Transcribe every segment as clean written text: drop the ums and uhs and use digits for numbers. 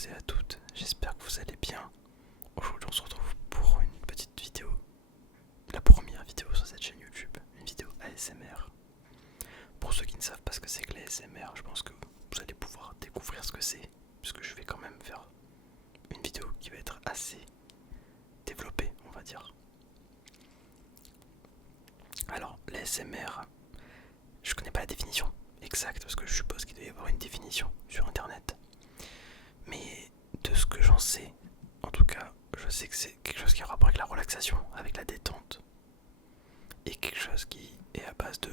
tous et à toutes, j'espère que vous allez bien. Aujourd'hui on se retrouve pour une petite vidéo, la première vidéo sur cette chaîne YouTube, une vidéo ASMR. Pour ceux qui ne savent pas ce que c'est que l'ASMR, je pense que vous allez pouvoir découvrir ce que c'est, puisque je vais quand même faire une vidéo qui va être assez développée, on va dire. Alors l'ASMR, je connais pas la définition exacte, parce que je suppose qu'il doit y avoir une définition sur internet. Mais de ce que j'en sais, en tout cas, je sais que c'est quelque chose qui a rapport avec la relaxation, avec la détente. Et quelque chose qui est à base de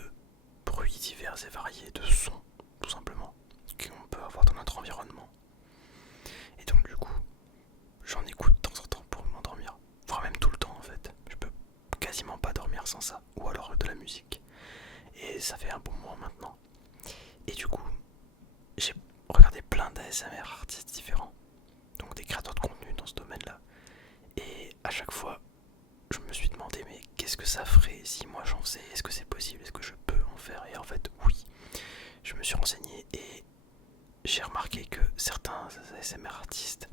bruits divers et variés, de sons, tout simplement, qu'on peut avoir dans notre environnement. Et donc du coup, j'en écoute de temps en temps pour m'endormir. Voire même tout le temps en fait. Je peux quasiment pas dormir sans ça. Ou alors de la musique. Et ça fait un bon moment maintenant. Et du coup, j'ai regardé plein d'ASMR artistes différents. Donc des créateurs de contenu dans ce domaine-là. Et à chaque fois, je me suis demandé, mais qu'est-ce que ça ferait si moi j'en faisais? Est-ce que c'est possible? Est-ce que je peux en faire? Et en fait, oui. Je me suis renseigné et j'ai remarqué que certains ASMR artistes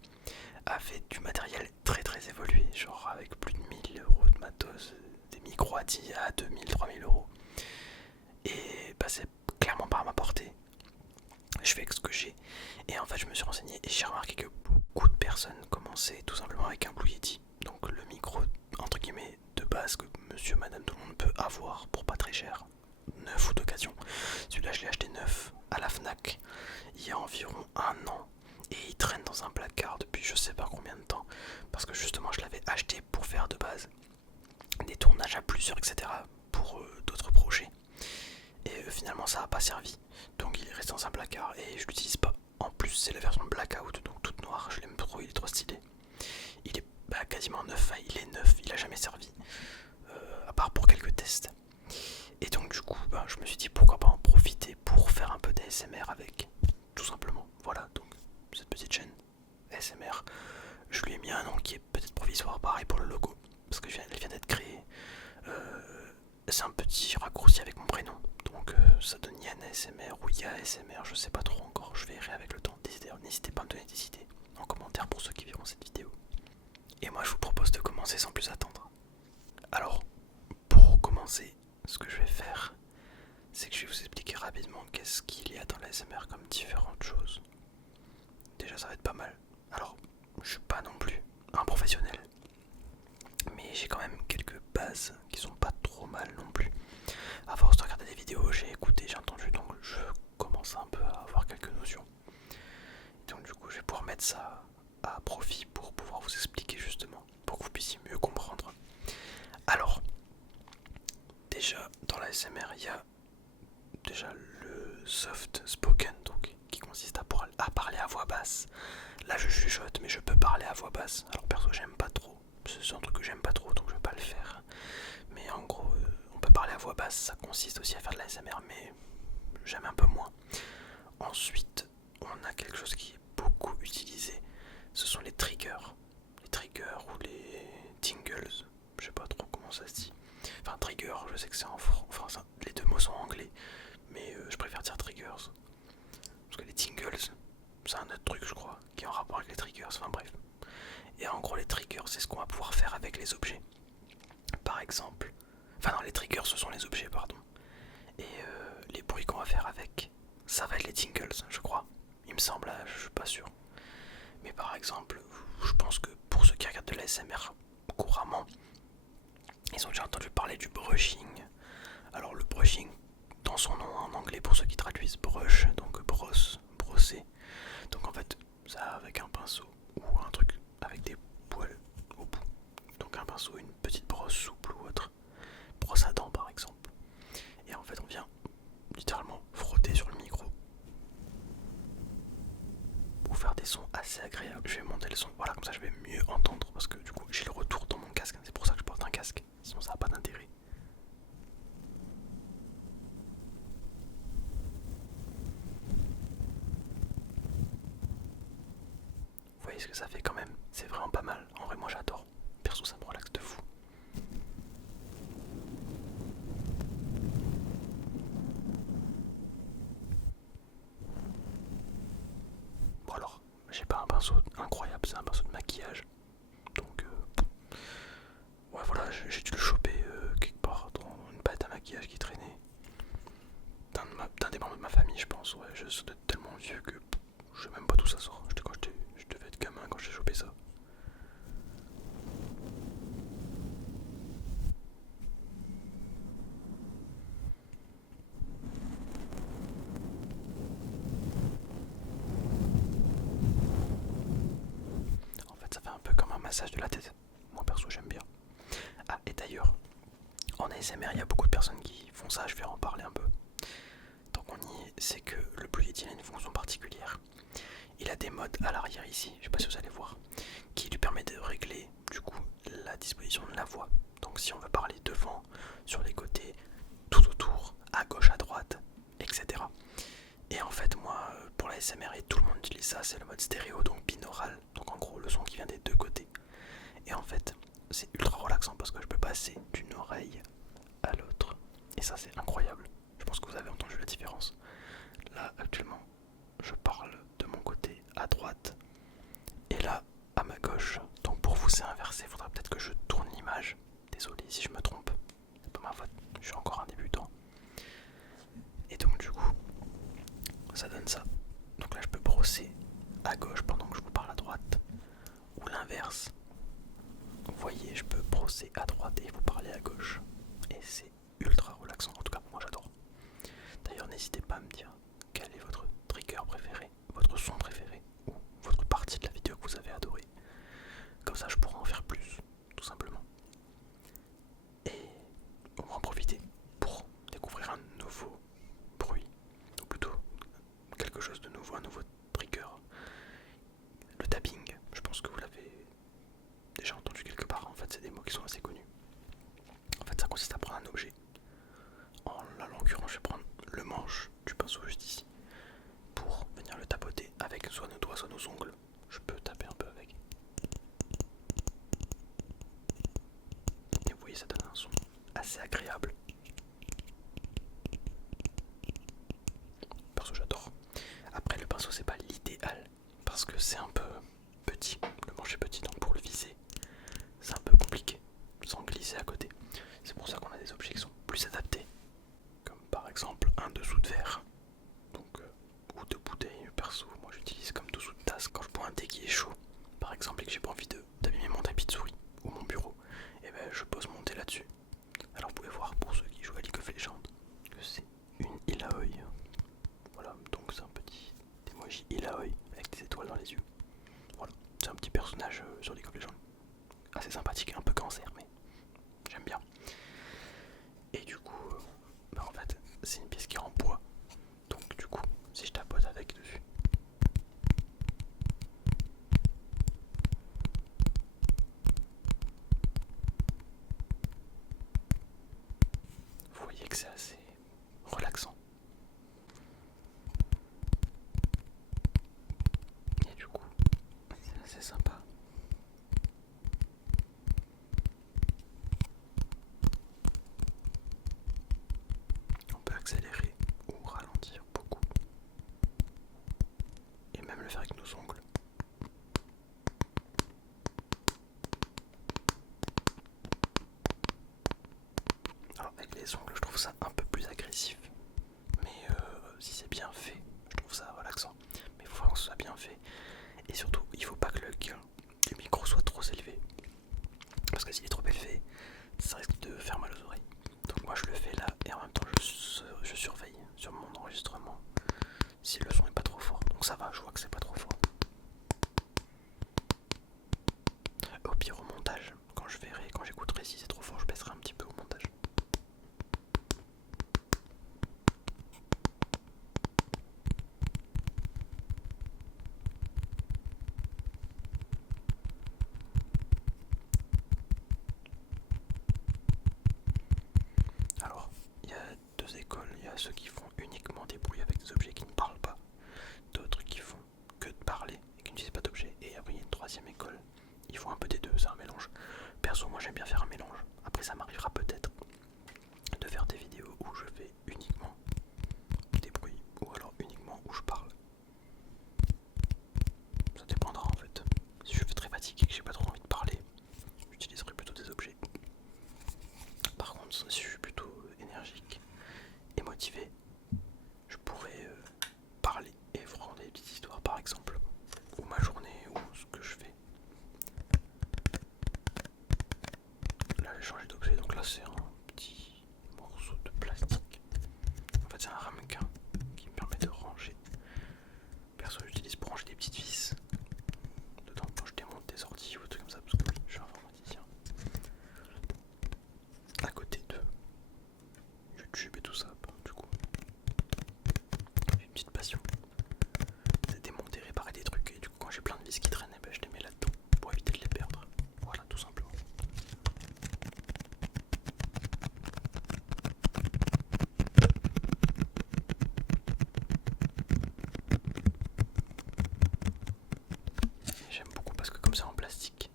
avaient du matériel très très évolué, genre avec plus de 1000 € de matos, des micros à 2000, 3000 €. Et bah, c'est clairement pas à ma portée. Je fais avec ce que j'ai. Et en fait, je me suis renseigné et j'ai remarqué que beaucoup de personnes commençaient tout simplement avec un Blue Yeti. Donc le micro, entre guillemets, de base que monsieur, madame, tout le monde peut avoir pour pas très cher. Neuf ou d'occasion. Celui-là, je l'ai acheté neuf à la Fnac il y a environ un an. Et il traîne dans un placard depuis je sais pas combien de temps. Parce que justement, je l'avais acheté pour faire de base des tournages à plusieurs, etc. Pour d'autres projets. Et finalement, ça n'a pas servi. Donc il est resté dans un placard et je l'utilise pas. En plus, c'est la version blackout, donc toute noire. Je l'aime trop, il est trop stylé. Il est quasiment neuf, il est neuf, il a jamais servi. À part pour quelques tests. Et donc du coup, je me suis dit pourquoi pas en profiter pour faire un peu d'ASMR avec. Tout simplement. Voilà, donc cette petite chaîne ASMR. Je lui ai mis un nom qui est peut-être provisoire, pareil pour le logo. Parce que elle vient d'être créée. C'est un petit raccourci avec mon prénom. Donc ça donne Yann ASMR ou Ya ASMR, je sais pas trop encore, je verrai avec le temps. N'hésitez pas à me donner des idées en commentaire pour ceux qui verront cette vidéo. Et moi je vous propose de commencer sans plus attendre. Alors, pour commencer, ce que je vais faire, c'est que je vais vous expliquer rapidement qu'est-ce qu'il y a dans l'ASMR comme différentes choses. Déjà ça va être pas mal. Alors, je suis pas non plus un professionnel, mais j'ai quand même quelques bases qui sont pas trop mal non plus. À force de regarder des vidéos, j'ai écouté, j'ai entendu, donc je commence un peu à avoir quelques notions. Et donc du coup, je vais pouvoir mettre ça à profit pour pouvoir vous expliquer justement, pour que vous puissiez mieux comprendre. Alors, déjà dans la SMR, il y a déjà le soft spoken, donc qui consiste à parler à voix basse. Là, je chuchote, mais je peux parler à voix basse. Alors perso, j'aime pas trop. C'est un truc que j'aime pas trop, donc je vais pas le faire. Mais en gros, on peut parler à voix basse, ça consiste aussi à faire de la SMR, mais j'aime un peu moins. Ensuite, on a quelque chose qui est beaucoup utilisé, ce sont les triggers. Les triggers ou les tingles, je sais pas trop comment ça se dit. Enfin, trigger, je sais que c'est en français, les deux mots sont anglais, mais je préfère dire triggers. Parce que les tingles, c'est un autre truc, je crois, qui est en rapport avec les triggers, enfin bref. Et en gros, les triggers, c'est ce qu'on va pouvoir faire avec les objets. Par exemple, enfin non, les triggers, ce sont les objets, pardon. Et les bruits qu'on va faire avec, ça va être les tingles, je crois. Il me semble, je suis pas sûr. Mais par exemple, je pense que pour ceux qui regardent de l'ASMR couramment, ils ont déjà entendu parler du brushing. Alors le brushing, dans son nom en anglais, pour ceux qui traduisent brush, donc brosse, brosser. Donc en fait, ça avec un pinceau ou un truc avec des poils au bout. Donc un pinceau, une petite brosse souple ou autre. Brosse à dents par exemple. Et en fait, on vient littéralement frotter sur le micro pour faire des sons assez agréables. Je vais monter le son, voilà, comme ça je vais mieux entendre parce que du coup j'ai le retour dans mon casque. C'est pour ça que je porte un casque, sinon ça n'a pas d'intérêt. Vous voyez ce que ça fait quand même, c'est vraiment pas mal. En vrai, moi j'adore. Perso, ça me relaxe de fou. Bon alors, j'ai pas un pinceau j'ai dû le choper quelque part dans une pâte à maquillage qui traînait. D'un des membres de ma famille, je pense. Ouais, je suis tellement vieux que je sais même pas d'où ça sort. Je devais être gamin quand j'ai chopé ça. En fait, ça fait un peu comme un massage de la tête. Moi perso, j'aime bien. Ah, et d'ailleurs, en ASMR, il y a beaucoup de personnes qui font ça. Je vais en parler un peu. Tant qu'on y est, c'est que le Blue Yeti a une fonction particulière. Il a des modes à l'arrière ici, je sais pas si vous allez voir, qui lui permet de régler du coup la disposition de la voix. Donc si on veut parler devant, sur les côtés, tout autour, à gauche, à droite, etc. Et en fait moi, pour la SMR, et tout le monde utilise ça, c'est le mode stéréo, donc binaural. Donc en gros le son qui vient des deux côtés. Et en fait c'est ultra relaxant parce que je peux passer d'une oreille à l'autre. Et ça c'est incroyable. Je pense que vous avez entendu la différence. Là actuellement je parle de mon côté à droite et là à ma gauche. Donc pour vous c'est inversé, il faudra peut-être que je tourne l'image. Désolé si je me trompe, c'est pas ma faute, je suis encore un débutant. Et donc du coup ça donne ça. Donc là je peux brosser à gauche pendant que je vous parle à droite. Ou l'inverse. Vous voyez, je peux brosser à droite et vous parler à gauche. Et c'est ultra relaxant, en tout cas moi j'adore. D'ailleurs n'hésitez pas à me dire quel est votre trigger préféré, votre son préféré, ou votre partie de la vidéo que vous avez adoré. Comme ça je pourrais en faire plus, tout simplement. Et on va en profiter pour découvrir un nouveau bruit, ou plutôt quelque chose de nouveau, un nouveau trigger. Le tapping, je pense que vous l'avez déjà entendu quelque part, en fait c'est des mots qui sont assez connus. En fait ça consiste à prendre un objet. En l'occurrence je vais prendre le manche du pinceau juste ici pour venir le tapoter avec soit nos doigts soit nos ongles. Je peux taper un peu avec. Et vous voyez ça donne un son assez agréable. Perso j'adore. Après le pinceau c'est pas l'idéal parce que c'est un peu petit. Le manche est petit donc pour le viser c'est un peu compliqué sans glisser à côté. C'est pour ça qu'on a des objets qui sont plus adaptés. Comme par exemple un dessous de verre. Donc ou de bouteille perso. Moi j'utilise comme dessous de tasse quand je bois un thé qui est chaud. Par exemple et que j'ai pas envie d'abîmer mon tapis de souris ou mon bureau. Et ben je pose mon thé là-dessus. Alors vous pouvez voir pour ceux qui jouent à League of Legends que c'est une Ilaoi. Voilà, donc c'est un petit emoji Ilaoi avec des étoiles dans les yeux. Voilà, c'est un petit personnage sur League of Legends. Assez sympathique et un peu cancer mais j'aime bien. Et du coup, en fait c'est une pièce qui est en bois. Donc du coup, si je tapote avec dessus, vous voyez que c'est assez relaxant. Et du coup, c'est assez sympa. On peut accélérer ou ralentir beaucoup. Et même le faire avec nos ongles. Alors avec les ongles, je trouve ça un peu plus agressif. Mais si c'est bien fait, je trouve ça relaxant. Mais il faut vraiment que ce soit bien fait. Et surtout, il faut pas que le gain du micro soit trop élevé. Parce que s'il est trop élevé, ça risque de faire mal aux oreilles. Donc moi je le fais là et en même temps je surveille sur mon enregistrement si le son est pas trop fort. Donc ça va, je vois que c'est pas trop fort. Au pire au montage, quand je verrai, quand j'écouterai si c'est trop fort, je baisserai un petit peu au montage. Alors, il y a deux écoles, il y a ceux qui font uniquement des bruits avec des objets qui ne parlent pas, d'autres qui font que de parler et qui n'utilisent pas d'objets, et après il y a une troisième école, ils font un peu des deux, c'est un mélange. Perso, moi j'aime bien faire un mélange, après ça m'arrivera peut-être de faire des vidéos où je fais uniquement des bruits, ou alors uniquement où je parle. Ça dépendra en fait. Si je suis très fatigué et que j'ai pas trop envie de parler, j'utiliserai plutôt des objets. c'est un petit morceau de plastique. En fait, c'est un ramequin qui me permet de ranger. Perso, j'utilise pour ranger des petites vis dedans quand je démonte des ordi ou des trucs comme ça, parce que je suis informaticien. À côté de YouTube et tout ça, du coup, j'ai une petite passion. C'est démonter, réparer des trucs, et du coup, quand j'ai plein de vis qui traînent, je les mets là-dedans pour éviter de les perdre. Voilà, tout simplement. J'aime beaucoup parce que comme c'est en plastique,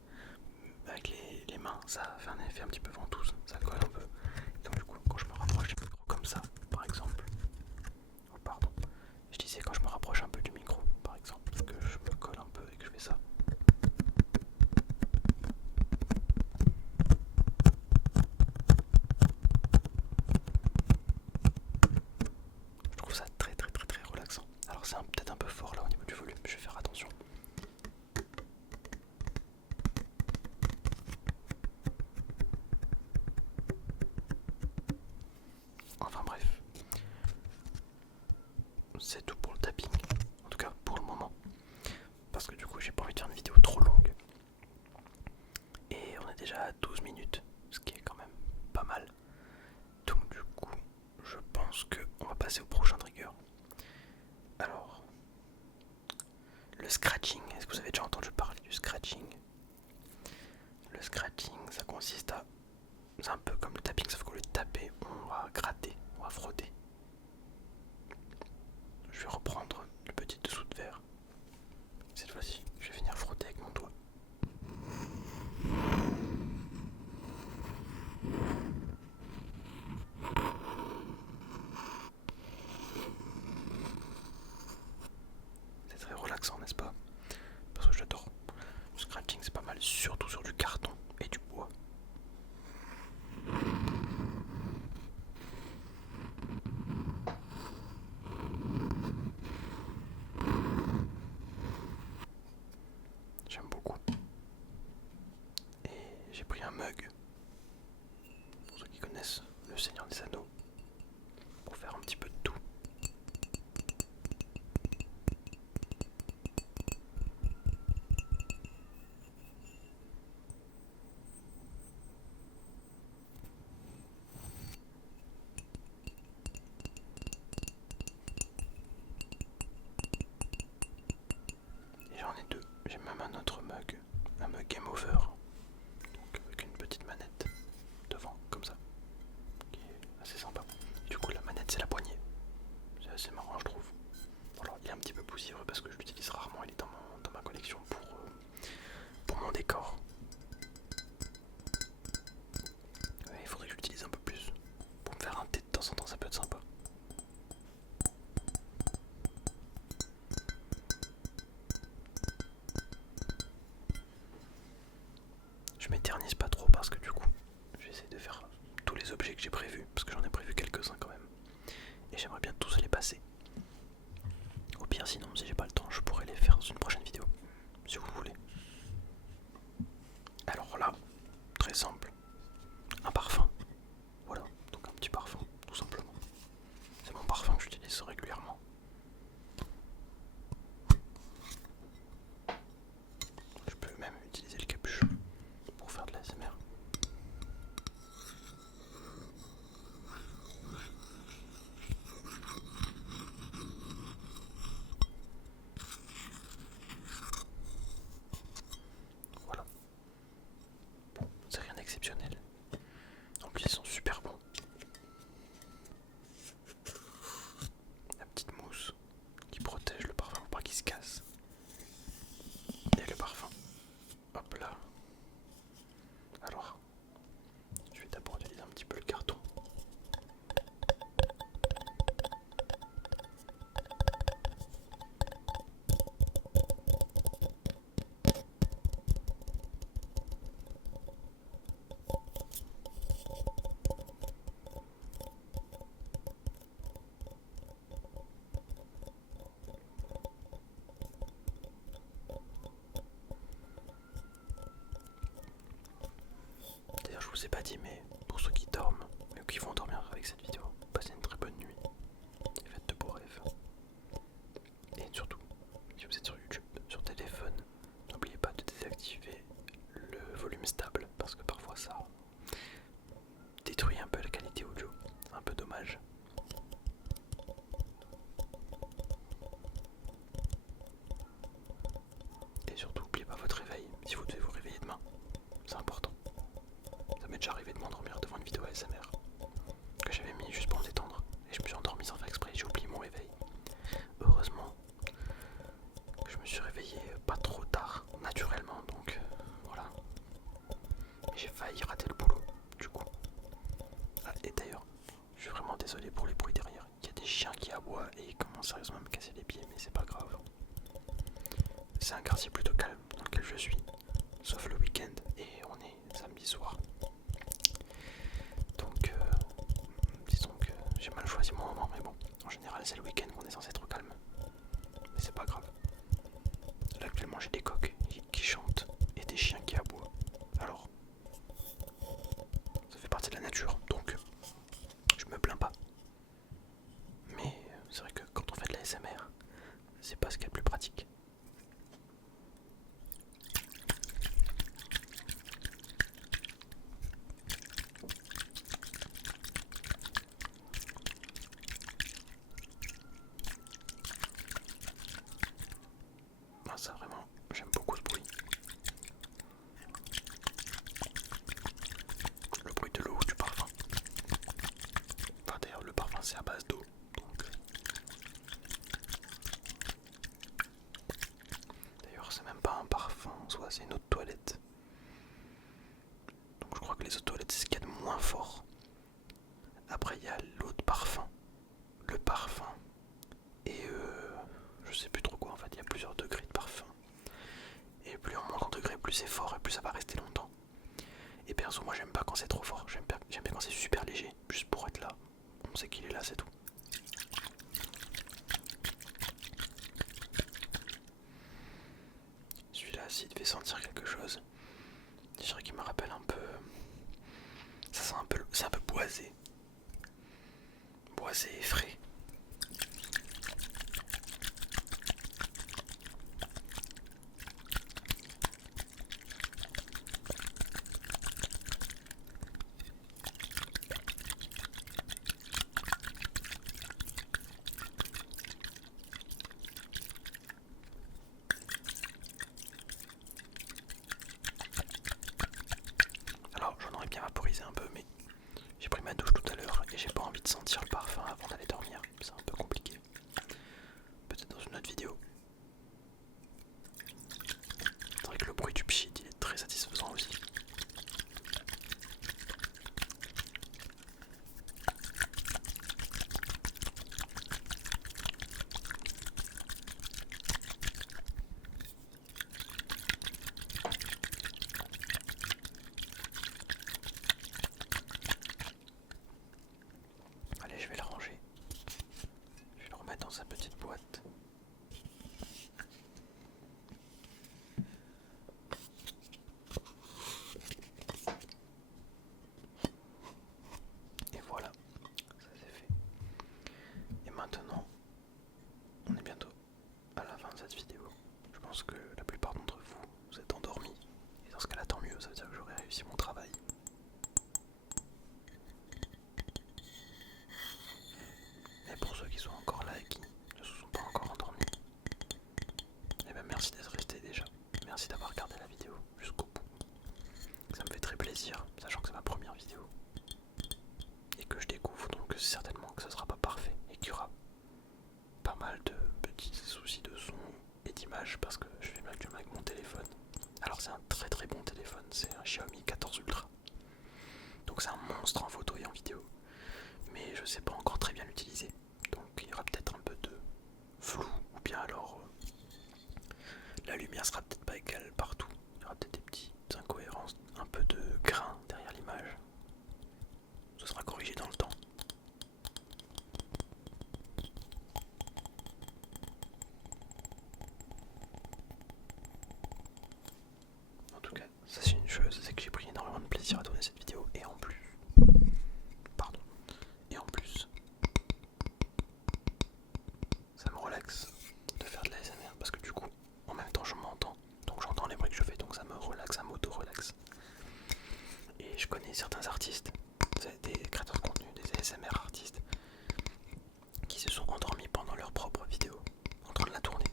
avec les mains, ça fait un effet un petit peu ventouse, ça colle un peu. Donc du coup, quand je me rapproche du micro comme ça, par exemple, oh pardon, je disais quand je me rapproche un peu du micro, par exemple, que je me colle un peu et que je fais ça. Je trouve ça très très très très relaxant. Alors c'est peut-être un peu fort là au niveau du volume, je vais faire attention. Enfin bref, c'est tout pour le tapping, en tout cas pour le moment. Parce que du coup j'ai pas envie de faire une vidéo trop longue. Et on est déjà à 12 minutes, ce qui est quand même pas mal. Donc du coup, je pense qu'on va passer au prochain trigger. Alors, le scratching, est-ce que vous avez déjà entendu parler du scratching? Le scratching, ça consiste à... C'est un peu comme le tapping, sauf qu'au lieu de taper, on va gratter, on va frotter. Je vais reprendre le petit dessous de verre. Cette fois-ci, je vais venir frotter avec mon doigt. C'est très relaxant, n'est-ce pas? Parce que j'adore. Le scratching, c'est pas mal, surtout sur du carton et du bois. J'aime beaucoup. Et j'ai pris un mug, pour ceux qui connaissent le Seigneur des Anneaux, pour faire un petit peu de tout. Et j'en ai deux. J'ai même un autre mug, un mug Game Over, donc avec une petite manette devant, comme ça, qui est assez sympa. Et du coup, la manette, c'est la poignée. C'est assez marrant, je trouve. Alors, il est un petit peu poussiéreux parce que je l'utilise rarement. Il est dans ma collection pour mon décor. Ouais, il faudrait que je l'utilise un peu plus. Pour me faire un thé de temps en temps, ça peut être sympa. Je m'éternise pas trop parce que du coup, j'essaie de faire tous les objets que j'ai prévus, parce que j'en ai prévu quelques-uns quand même. Et j'aimerais bien tous les passer. Au pire, sinon, si j'ai pas le temps, je pourrais les faire dans une prochaine vidéo, si vous voulez. Alors là, très simple, un parfum. Voilà, donc un petit parfum, tout simplement. C'est mon parfum que j'utilise régulièrement. Je peux même utiliser le capuchon pour faire de l'ASMR. vous ai pas dit, mais pour ceux qui dorment, ou qui vont dormir avec cette vidéo, passez une très bonne nuit. Et faites de beaux rêves. Et surtout, si vous êtes sur YouTube, sur téléphone, n'oubliez pas de désactiver le volume stable, parce que parfois ça détruit un peu la qualité audio. C'est un peu dommage. Et surtout, n'oubliez pas votre réveil, si vous devez vous réveiller demain. C'est important. Ça m'est déjà arrivé de m'endormir devant une vidéo ASMR que j'avais mis juste pour me détendre. Et je me suis endormi sans faire exprès, j'ai oublié mon réveil. Heureusement que je me suis réveillé pas trop tard, naturellement, donc voilà. Mais j'ai failli rater le boulot, du coup. Ah, et d'ailleurs, je suis vraiment désolé pour les bruits derrière. Il y a des chiens qui aboient et ils commencent sérieusement à me casser les pieds, mais c'est pas grave. C'est un quartier plutôt calme dans lequel je suis, sauf le week-end, et on est samedi soir. Donc, disons que j'ai mal choisi mon moment, mais bon, en général c'est le week-end qu'on est censé être calme. Mais c'est pas grave. Là actuellement j'ai des coqs qui chantent et des chiens qui aboient. Alors, ça fait partie de la nature, donc je me plains pas. Mais c'est vrai que quand on fait de la SMR, c'est pas ce qu'il y a de plus pratique. Ah, ça vraiment, j'aime beaucoup ce bruit. Le bruit de l'eau ou du parfum. Enfin d'ailleurs le parfum c'est à base d'eau. Donc... D'ailleurs c'est même pas un parfum en soi, c'est une eau de toilette. Donc je crois que les eaux de toilette c'est ce qu'il y a de moins fort. Après il y a l'eau de parfum. Le parfum. Et je sais plus trop quoi en fait, il y a plusieurs degrés de parfum. Et plus on monte en degré, plus c'est fort et plus ça va rester longtemps. Et perso moi j'aime pas quand c'est trop fort, j'aime bien quand c'est super léger, juste pour être là. On sait qu'il est là, c'est tout. Celui-là, s'il devait sentir quelque chose, je dirais qu'il me rappelle un peu... Ça sent un peu... C'est un peu boisé. Boisé et frais. Alors, j'en aurais bien vaporisé un peu, mais j'ai pris ma douche tout à l'heure et j'ai pas envie de sentir le parfum avant d'aller dormir. C'est un peu compliqué. Peut-être dans une autre vidéo. C'est vrai que le bruit du pchit, il est très satisfaisant aussi. Allez, je vais le ranger. Je vais le remettre dans sa petite boîte. Et voilà, ça c'est fait. Et maintenant, on est bientôt à la fin de cette vidéo. Je pense que la plupart d'entre vous, vous êtes endormis. Et dans ce cas-là, tant mieux, ça veut dire que j'aurai réussi mon travail. Et pour ceux qui sont encore là et qui ne se sont pas encore endormis, eh bien merci d'être resté déjà. Merci d'avoir regardé la vidéo jusqu'au bout. Ça me fait très plaisir, sachant que c'est ma première vidéo. Et que je découvre, donc certainement que ça sera pas parfait. Et qu'il y aura pas mal de petits soucis de son et d'image parce que je filme actuellement avec mon téléphone. Alors c'est un très très bon téléphone, c'est un Xiaomi 14 Ultra. Donc c'est un monstre en photo et en vidéo. Mais je sais pas encore très bien l'utiliser. Donc il y aura peut-être un peu de flou ou bien alors la lumière sera peut-être pas égale partout. Il y aura peut-être des petites incohérences, un peu de grain derrière l'image. Ce sera corrigé dans le temps. En tout cas, ça c'est une chose, c'est que j'ai pris énormément de plaisir à tourner cette vidéo certains artistes, des créateurs de contenu, des ASMR artistes, qui se sont endormis pendant leur propre vidéo, en train de la tourner,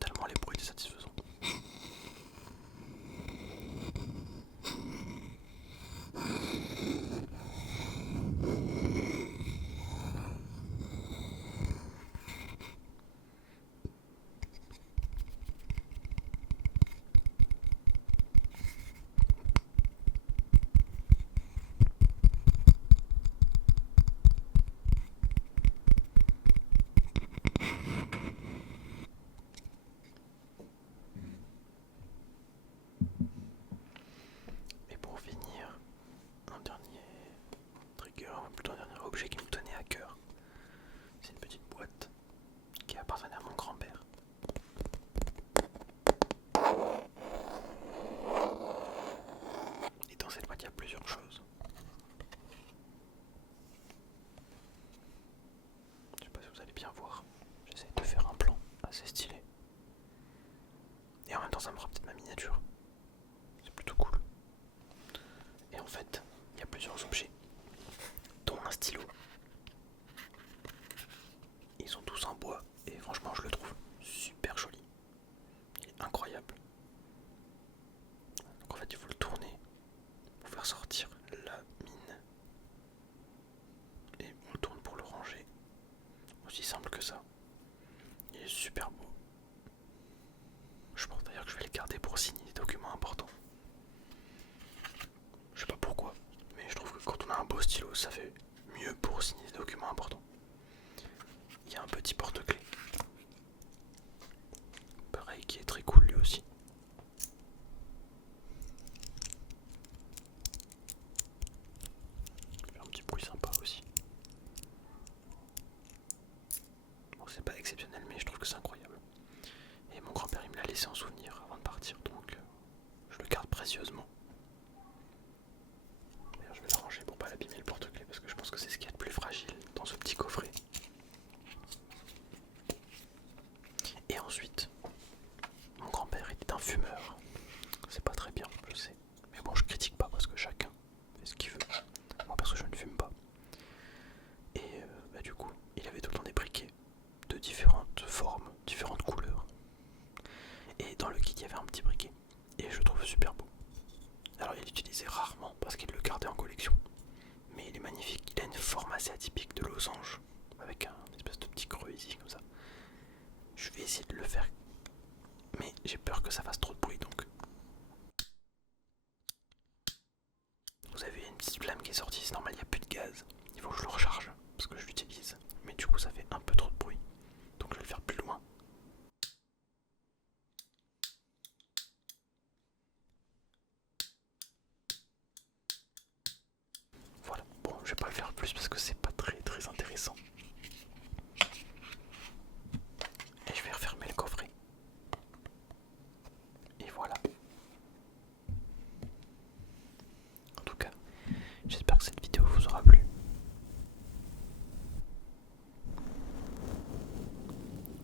tellement les bruits étaient satisfaisants. Et pour finir, un dernier trigger, plutôt un dernier objet qui me tenait à cœur. C'est une petite boîte qui appartenait à mon grand-père. Et dans cette boîte, il y a plusieurs choses. Je sais pas si vous allez bien voir. J'essaie de faire un plan assez stylé. Et en même temps, ça me fera peut-être ma miniature. C'est plutôt cool. Et en fait, il y a plusieurs objets, dont un stylo. Ils sont tous en bois et franchement, je le trouve super joli. Il est incroyable. Donc en fait, il faut le tourner pour faire sortir la mine. Et on le tourne pour le ranger. Aussi simple que ça. Il est super beau. Je pense d'ailleurs que je vais le garder pour signer des documents importants. Je sais pas pourquoi, mais je trouve que quand on a un beau stylo, ça fait mieux pour signer des documents importants. Il y a un petit porte-clés. Pareil, qui est très cool lui aussi. Il fait un petit bruit sympa aussi. Bon, c'est pas exceptionnel, mais je trouve que c'est incroyable. Et mon grand-père, il me l'a laissé en souvenir avant de partir, donc je le garde précieusement. D'ailleurs, je vais le ranger pour pas l'abîmer le porte-clés, parce que je pense que c'est ce qu'il y a de plus fragile dans ce petit coffret. Et ensuite, mon grand-père était un fumeur. C'est pas très bien, je sais. Mais bon, je critique pas parce que chacun fait ce qu'il veut. Moi, parce que je ne fume pas. Et du coup, il avait tout le temps des briquets de différentes formes, différentes couleurs. Et dans le kit, il y avait un petit briquet. Et je le trouve super beau. Alors, il l'utilisait rarement parce qu'il le gardait en collection. Mais il est magnifique. Il a une forme assez atypique de losange. Avec un espèce de petit creux ici, comme ça. Je vais essayer de le faire. Mais j'ai peur que ça fasse trop de bruit, donc. Vous avez une petite flamme qui est sortie. C'est normal, il n'y a plus de gaz. Il faut que je le recharge. Parce que je l'utilise. Mais du coup, ça fait un peu trop de bruit. Donc, je vais le faire plus loin. Voilà, bon, je vais pas le faire plus parce que c'est pas très intéressant. Et je vais refermer le coffret. Et voilà. En tout cas, j'espère que cette vidéo vous aura plu.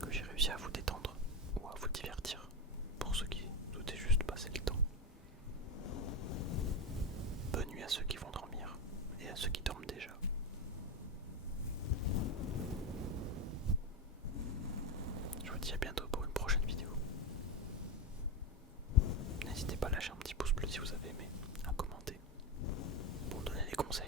Que j'ai réussi à vous détendre ou à vous divertir. Pour ceux qui souhaitaient juste passer le temps. Bonne nuit à ceux qui vont dormir et à ceux qui dorment déjà. Je vous dis à bientôt pour une prochaine vidéo. N'hésitez pas à lâcher un petit pouce bleu si vous avez aimé, à commenter, pour me donner des conseils.